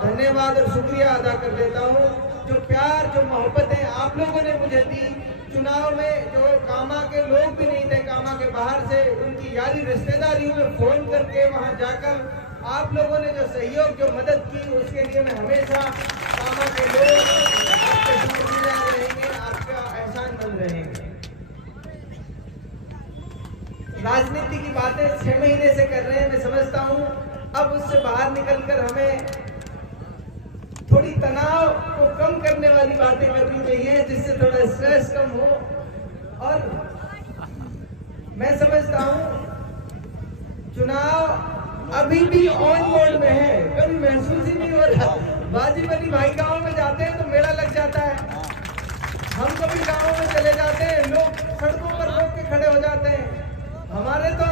धन्यवाद और शुक्रिया अदा कर देता हूँ। जो प्यार, जो मोहब्बतें आप लोगों ने मुझे दी, चुनाव में जो कामा के लोग भी नहीं थे, कामा के बाहर से उनकी यारी रिश्तेदारियों में फोन करके वहां जाकर आप लोगों ने जो सहयोग, जो मदद की, उसके लिए मैं हमेशा कामा के लोग आपके शुक्रिया रहेंगे, आपका एहसान मंद रहेंगे। राजनीति की बातें 6 महीने से कर रहे हैं, मैं समझता हूँ अब उससे बाहर निकलकर हमें थोड़ी तनाव को कम करने वाली बातें करनी चाहिए, जिससे थोड़ा स्ट्रेस कम हो। और मैं समझता हूँ चुनाव अभी भी ऑन बोर्ड में है, कभी महसूस ही नहीं हो रहा। वाजिब अली भाई गाँव में जाते हैं तो मेला लग जाता है, हम कभी गाँव में चले जाते हैं, लोग सड़कों पर रोक के खड़े हो जाते हैं। हमारे तो,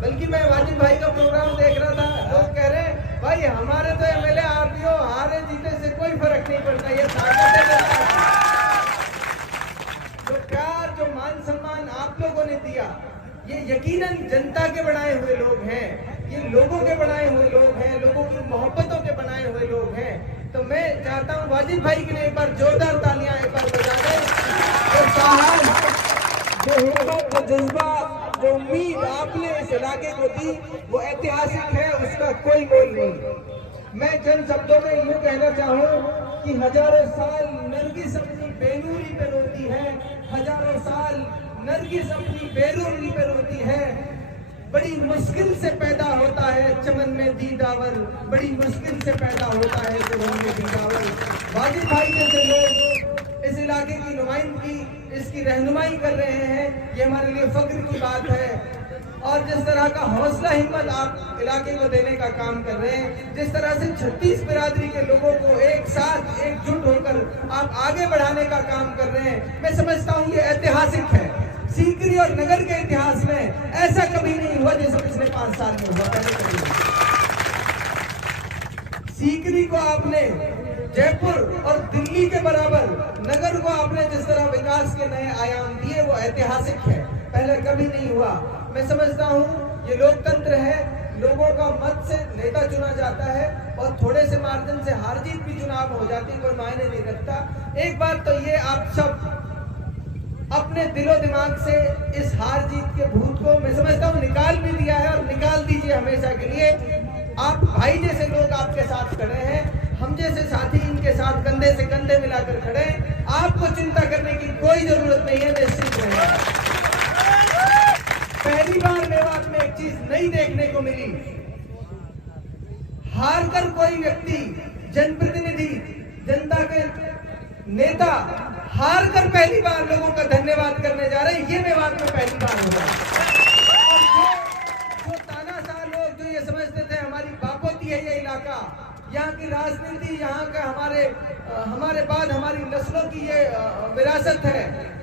बल्कि मैं वाजिब भाई का प्रोग्राम देख रहा था, लोग कह रहे हैं भाई हमारे तो एमएलए आरपीओ हारे जीते से कोई फर्क नहीं पड़ता, ये ताकत है। जो प्यार, जो मान सम्मान आप लोगों ने दिया, ये यकीनन जनता के बनाए हुए लोग हैं, ये लोगों के बनाए हुए लोग हैं, लोगों की मोहब्बतों के बनाए हुए लोग हैं। तो मैं चाहता हूँ वाजिब भाई के लिए एक बार जोरदार तालियां एक बार बजा दें। जो साहस, जो हिम्मत, जो जज्बा, जो उम्मीद आपने इस इलाके को दी, वो ऐतिहासिक है, उसका कोई मोल नहीं। मैं चंद शब्दों में यूँ कहना चाहूँ कि हजारों साल नरगिस अपनी बेनूरी पे रोती है, हजारों साल नरगिस अपनी बेनूरी पे रोती है। बड़ी मुश्किल से पैदा होता है चमन में दीदावर, बड़ी मुश्किल से पैदा होता है चमन में दीदावर। वाजिब भाई जैसे लोग इस इलाके की नुमाइंदगी, इसकी रहनुमाई कर रहे हैं, ये हमारे लिए फख्र की बात है। और जिस तरह का हौसला हिम्मत आप इलाके को देने का काम कर रहे हैं, जिस तरह से 36 बिरादरी के लोगों को एक साथ एकजुट होकर आप आगे बढ़ाने का काम कर रहे हैं, मैं समझता हूँ ये ऐतिहासिक है। सीकरी और नगर के इतिहास में ऐसा कभी नहीं हुआ जैसे पिछले 5 साल में हुआ। पहले कभी नहीं। सीकरी को आपने जयपुर और दिल्ली के बराबर, नगर को आपने जिस तरह विकास के नए आयाम दिए, वो ऐतिहासिक है, पहले कभी नहीं हुआ। मैं समझता हूँ ये लोकतंत्र है, लोगों का मत से नेता चुना जाता है और थोड़े से मार्जिन से हार जीत भी चुनाव हो जाती है, कोई मायने नहीं रखता। एक बात तो ये आप सब अपने दिलो दिमाग से इस हार जीत के भूत को, मैं समझता हूँ, निकाल भी दिया है और निकाल दीजिए हमेशा के लिए। आप भाई जैसे लोग आपके साथ खड़े हैं, हम जैसे साथी इनके साथ कंधे से कंधे मिलाकर खड़े हैं। आपको चिंता करने की कोई जरूरत नहीं है, निश्चित रहिए। पहली बार मेवात में एक चीज नई देखने को मिली, हार कर कोई व्यक्ति, जनप्रतिनिधि, जनता के नेता हार कर पहली बार लोगों का धन्यवाद करने जा रहे हैं, ये मेवात में पहली बार हो रहा है। और जो तानाशाह लोग जो ये समझते थे हमारी बापोती है ये इलाका, यहाँ की राजनीति, यहाँ का हमारे बाद हमारी नस्लों की ये विरासत है,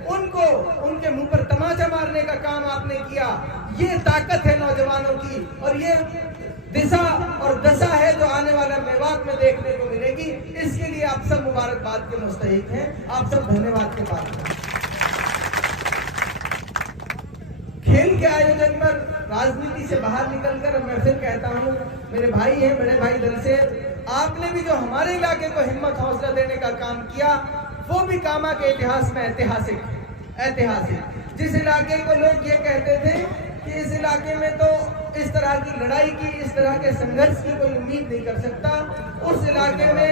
उनको उनके मुंह पर तमाचा मारने का काम आपने किया। ये ताकत है नौजवानों की और ये दिशा और दशा है जो आने वाला मेवात में देखने को मिलेगी। इसके लिए आप सब मुबारकबाद के मुस्तहिक हैं, आप सब धन्यवाद के पात्र हैं। खेल के आयोजन पर राजनीति से बाहर निकलकर मैं फिर कहता हूँ, मेरे भाई हैं, बड़े भाई दल से, आपने भी जो हमारे इलाके को हिम्मत हौसला देने का काम किया, वो भी कामा के इतिहास में ऐतिहासिक। जिस इलाके को लोग ये कहते थे कि इस इलाके में तो इस तरह की लड़ाई की, इस तरह के संघर्ष की कोई उम्मीद नहीं कर सकता, उस इलाके में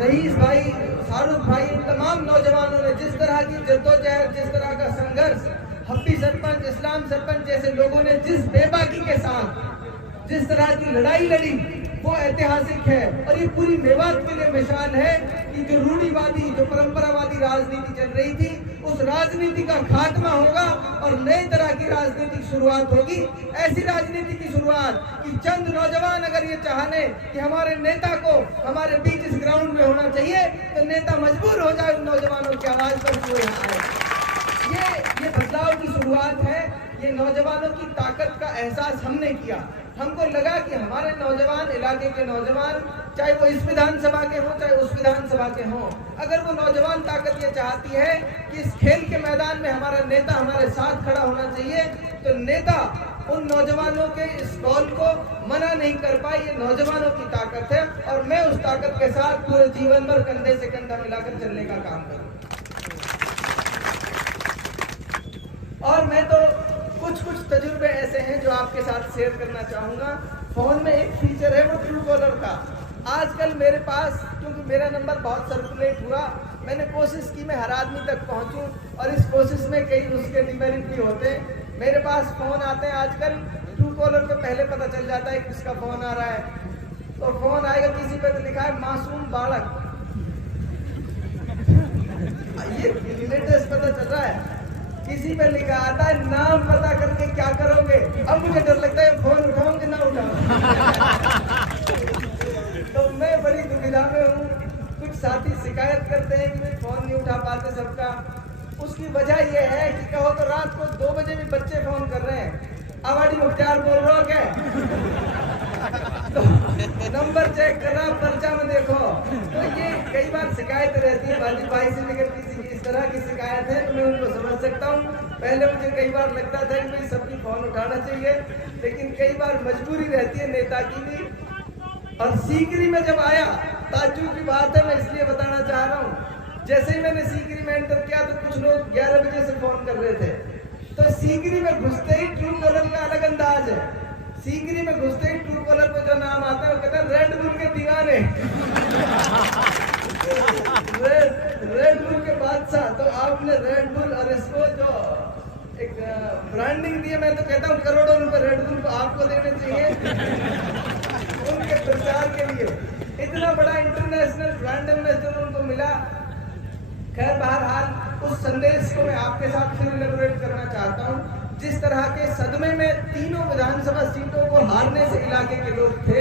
रईस भाई, शाहरुख भाई, तमाम नौजवानों ने जिस तरह की जद्दोजहद, जिस तरह का संघर्ष, हब्बी सरपंच, इस्लाम सरपंच जैसे लोगों ने जिस बेबाकी के साथ जिस तरह की लड़ाई लड़ी, वो ऐतिहासिक है। और ये पूरी मेवात के लिए मिसाल है कि जो रूढ़िवादी, जो परंपरावादी राजनीति चल रही थी, उस राजनीति का खात्मा होगा और नई तरह की राजनीति की शुरुआत होगी। ऐसी राजनीति की शुरुआत कि चंद नौजवान अगर ये चाहने कि हमारे नेता को हमारे बीच इस ग्राउंड में होना चाहिए, तो नेता मजबूर हो जाए उन नौजवानों की आवाज पर कोई आए। ये बदलाव की शुरुआत है। ये नौजवानों की ताकत का एहसास हमने किया। हमको लगा कि हमारे नौजवान, इलाके के नौजवान, चाहे वो इस विधानसभा के हों चाहे उस विधानसभा के हों, अगर वो नौजवान ताकत ये चाहती है कि इस खेल के मैदान में हमारा नेता हमारे साथ खड़ा होना चाहिए, तो नेता उन नौजवानों के इस कॉल को मना नहीं कर पाए। ये नौजवानों की ताकत है और मैं उस ताकत के साथ पूरे जीवन भर कंधे से कंधा मिलाकर चलने का काम करूँ। और मैं तो कुछ तजुर्बे ऐसे हैं जो आपके साथ शेयर करना चाहूंगा। फोन में एक फीचर है वो ट्रू कॉलर का। आजकल मेरे पास, क्योंकि मेरा नंबर बहुत सर्कुलेट हुआ, मैंने कोशिश की मैं हर आदमी तक पहुंचूं, और इस कोशिश में कई उसके डिमेरिट भी होते हैं। मेरे पास फोन आते हैं आजकल, ट्रू कॉलर पे पहले पता चल जाता है किसका फोन आ रहा है। तो फोन आएगा, किसी पे तो लिखा है मासूम बालक, ये लेटेस्ट पता चल रहा है। किसी पे लिखा आता है नाम पता करके क्या करोगे। अब मुझे डर लगता है फोन उठाऊं कि ना उठाऊं। तो मैं बड़ी दुविधा में हूँ। कुछ साथी शिकायत करते हैं कि फोन नहीं उठा पाते सबका। उसकी वजह यह है कि कहो तो रात को 2 बजे भी बच्चे फोन कर रहे हैं, अवाडी मुख्तियार बोल रहा हो क्या? तो नंबर चेक कर रहा, पर्चा में देखो। तो ये कई बार शिकायत रहती है भाई से लेकर किसी की इस तरह की शिकायत है, तो मैं उनको समझ सकता हूँ। पहले मुझे कई बार लगता था कि भाई सबकी फोन उठाना चाहिए, लेकिन कई बार मजबूरी रहती है नेता की भी। और सीकरी में जब आया, ताज्जुब की बात है, मैं इसलिए बताना चाह रहा हूँ, जैसे ही मैंने सीकरी में एंटर किया तो कुछ लोग 11 बजे से फोन कर रहे थे। तो सीकरी में घुसते ही ट्रू कॉलर का अलग अंदाज है। सीकरी में घुसते ही ट्रू कॉलर पे जो नाम आता है वो कहता है रेड बुल के दीवाने, रेड बुल के बादशाह। तो आपने रेड बुल और इसको जो एक ब्रांडिंग दी है, मैं तो कहता हूँ करोड़ों रुपए रेड बुल को आपको देने चाहिए उनके प्रचार के लिए। इतना बड़ा इंटरनेशनल ब्रांड एम्बेसडर उनको मिला। खैर बहरहाल उस संदेश को मैं आपके साथ फिर इलेबोरेट करना चाहता हूँ। जिस तरह के सदमे में तीनों विधानसभा सीटों को हारने से इलाके के लोग थे,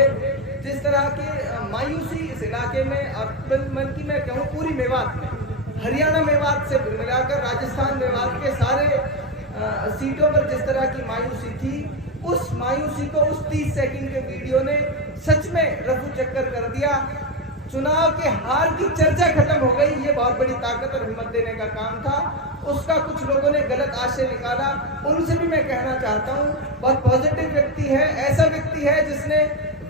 जिस तरह की मायूसी इस इलाके में, और मन की मैं कहूँ पूरी मेवात में, हरियाणा मेवात से मिलाकर राजस्थान मेवात के सारे सीटों पर जिस तरह की मायूसी थी, उस मायूसी को उस 30 सेकंड के वीडियो ने सच में रफू चक्कर कर दिया। चुनाव के हार की चर्चा खत्म हो गई। ये बहुत बड़ी ताकत और हिम्मत देने का काम था। उसका कुछ लोगों ने गलत आशय निकाला, उनसे भी मैं कहना चाहता हूँ, बहुत पॉजिटिव व्यक्ति है, ऐसा व्यक्ति है जिसने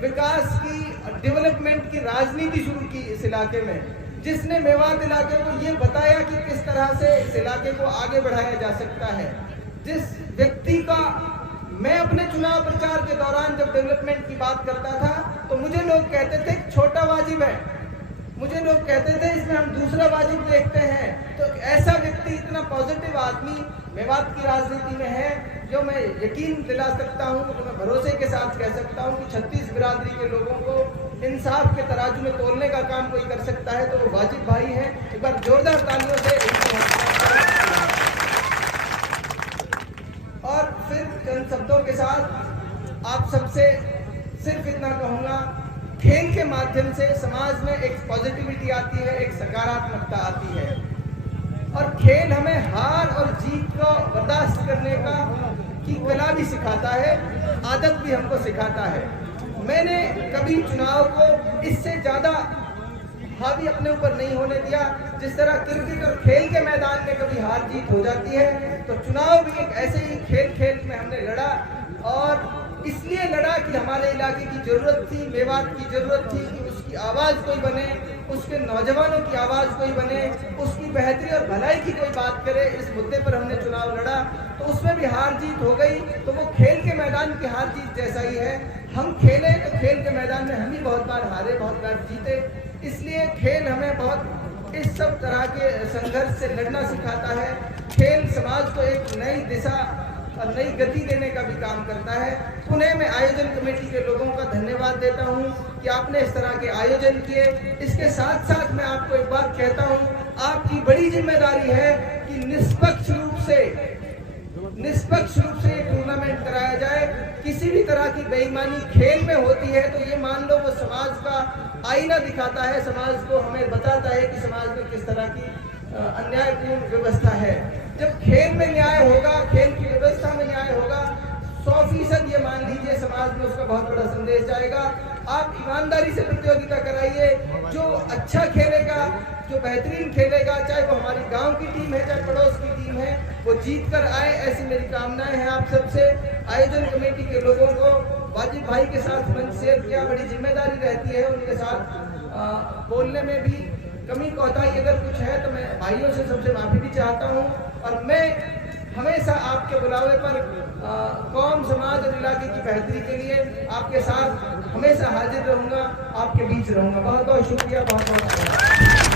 विकास की, डेवलपमेंट की राजनीति शुरू की इस इलाके में, जिसने मेवात इलाके को ये बताया कि किस तरह से इस इलाके को आगे बढ़ाया जा सकता है। जिस व्यक्ति का मैं अपने चुनाव प्रचार के दौरान जब डेवलपमेंट की बात करता था तो मुझे लोग कहते थे छोटा वाजिब है, मुझे लोग कहते थे इसमें हम दूसरा वाजिब देखते हैं। तो ऐसा व्यक्ति, इतना पॉजिटिव आदमी मेवात की राजनीति में है, जो मैं यकीन दिला सकता हूँ, जो मैं भरोसे के साथ कह सकता हूँ कि 36 बिरादरी के लोगों को इंसाफ के तराजू में तोलने का काम कोई कर सकता है तो वो वाजिब भाई है। एक बार जोरदार तालियों से। और फिर चंद शब्दों के साथ आप सबसे सिर्फ इतना कहूँगा, खेल के माध्यम से समाज में एक पॉजिटिविटी आती है, एक सकारात्मकता आती है, और खेल हमें हार और जीत को बर्दाश्त करने की कला भी सिखाता है, आदत भी हमको सिखाता है। मैंने कभी चुनाव को इससे ज्यादा हावी अपने ऊपर नहीं होने दिया। जिस तरह क्रिकेट और खेल के मैदान में कभी हार जीत हो जाती है, तो चुनाव भी एक ऐसे ही खेल में हमने लड़ा, और इसलिए लड़ा कि हमारे इलाके की जरूरत थी, मेवात की जरूरत थी कि उसकी आवाज़ कोई बने, उसके नौजवानों की आवाज़ कोई बने, उसकी बेहतरी और भलाई की कोई बात करे। इस मुद्दे पर हमने चुनाव लड़ा, तो उसमें भी हार जीत हो गई। तो वो खेल के मैदान की हार जीत जैसा ही है। हम खेले तो खेल के मैदान में हम ही बहुत बार हारे, बहुत बार जीते। इसलिए खेल हमें बहुत इस सब तरह के संघर्ष से लड़ना सिखाता है। खेल समाज को एक नई दिशा और नई गति देने का भी काम करता है। पुणे में आयोजन कमेटी के लोगों का धन्यवाद देता हूं कि आपने इस तरह के आयोजन किए। इसके साथ साथ मैं आपको एक बात कहता हूं, आपकी बड़ी जिम्मेदारी है कि निष्पक्ष रूप से ये टूर्नामेंट कराया जाए। किसी भी तरह की बेईमानी खेल में होती है तो ये मान लो वो समाज का आईना दिखाता है, समाज को हमें बताता है कि समाज में किस तरह की अन्यायपूर्ण व्यवस्था है। जब खेल में न्याय होगा, खेल की व्यवस्था में न्याय होगा, 100% ये मान लीजिए समाज में उसका बहुत बड़ा संदेश जाएगा। आप ईमानदारी से प्रतियोगिता कराइए, जो अच्छा खेलेगा, जो बेहतरीन खेलेगा, चाहे वो हमारी गांव की टीम है, चाहे पड़ोस की टीम है, वो जीत कर आए, ऐसी मेरी कामनाएं हैं आप सबसे। आयोजन कमेटी के लोगों को वाजिब भाई के साथ मंच शेयर किया, बड़ी जिम्मेदारी रहती है उनके साथ बोलने में भी कमी कोताही अगर कुछ है तो मैं भाइयों से सबसे माफी भी चाहता हूँ। और मैं हमेशा आपके बुलावे पर कौम, समाज और इलाके की बेहतरी के लिए आपके साथ हमेशा हाजिर रहूंगा, आपके बीच रहूंगा। बहुत बहुत शुक्रिया, बहुत बहुत धन्यवाद।